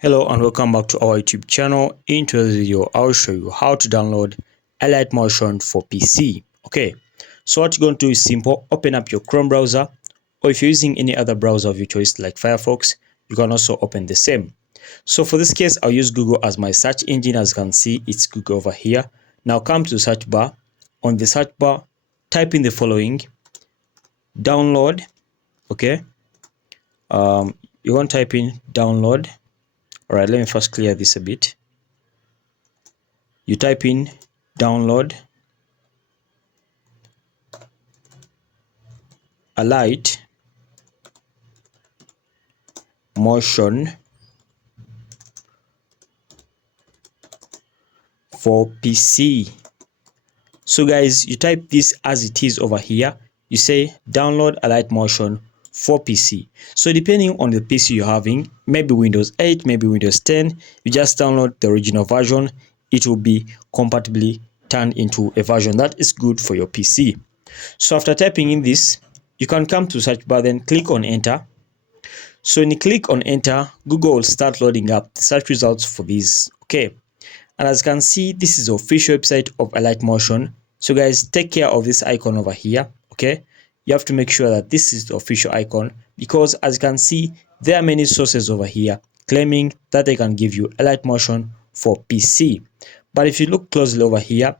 Hello and welcome back to our YouTube channel. In today's video, I'll show you how to download Alight Motion for PC. Okay, so what you're going to do is simple. Open up your Chrome browser, or if you're using any other browser of your choice like Firefox, you can also open the same. So for this case, I'll use Google as my search engine. As you can see, it's Google over here. Now come to the search bar. On the search bar, type in the following: download. Okay, you want to type in download. All right, let me first clear this a bit. You type in download Alight Motion for PC. So guys, you type this as it is over here. You say download Alight Motion for PC. So depending on the PC you're having, maybe Windows 8, maybe Windows 10, you just download the original version. It will be compatibly turned into a version that is good for your PC. So after typing in this, you can come to search bar, then click on enter. So when you click on enter, Google will start loading up the search results for these. Okay, and as you can see, this is the official website of Alight Motion. So guys, take care of this icon over here. Okay, you have to make sure that this is the official icon, because as you can see, there are many sources over here claiming that they can give you Alight Motion for PC. But if you look closely over here,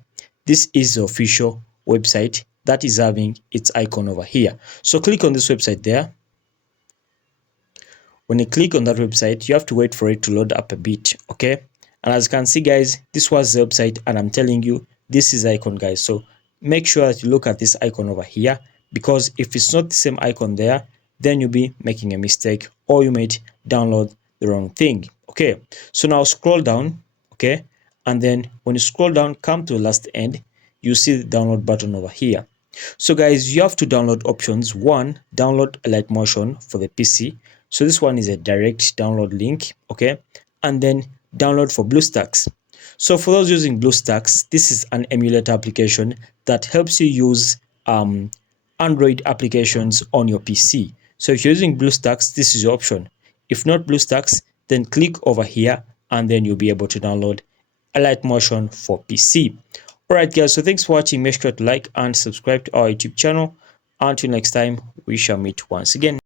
this is the official website that is having its icon over here. So click on this website there. When you click on that website, you have to wait for it to load up a bit. Okay, and as you can see guys, this was the website, and I'm telling you, this is the icon guys. So make sure that you look at this icon over here, because if it's not the same icon there, then you'll be making a mistake, or you might download the wrong thing. Okay, so now scroll down. Okay, and then when you scroll down, come to the last end, you see the download button over here. So guys, you have two download options. One, download Alight Motion for the PC. So this one is a direct download link. Okay, and then download for BlueStacks. So for those using BlueStacks, this is an emulator application that helps you use Android applications on your PC. So if you're using BlueStacks, this is your option. If not BlueStacks, then click over here, and then you'll be able to download Alight Motion for PC. Alright guys, so thanks for watching. Make sure to like and subscribe to our YouTube channel. Until next time, we shall meet once again.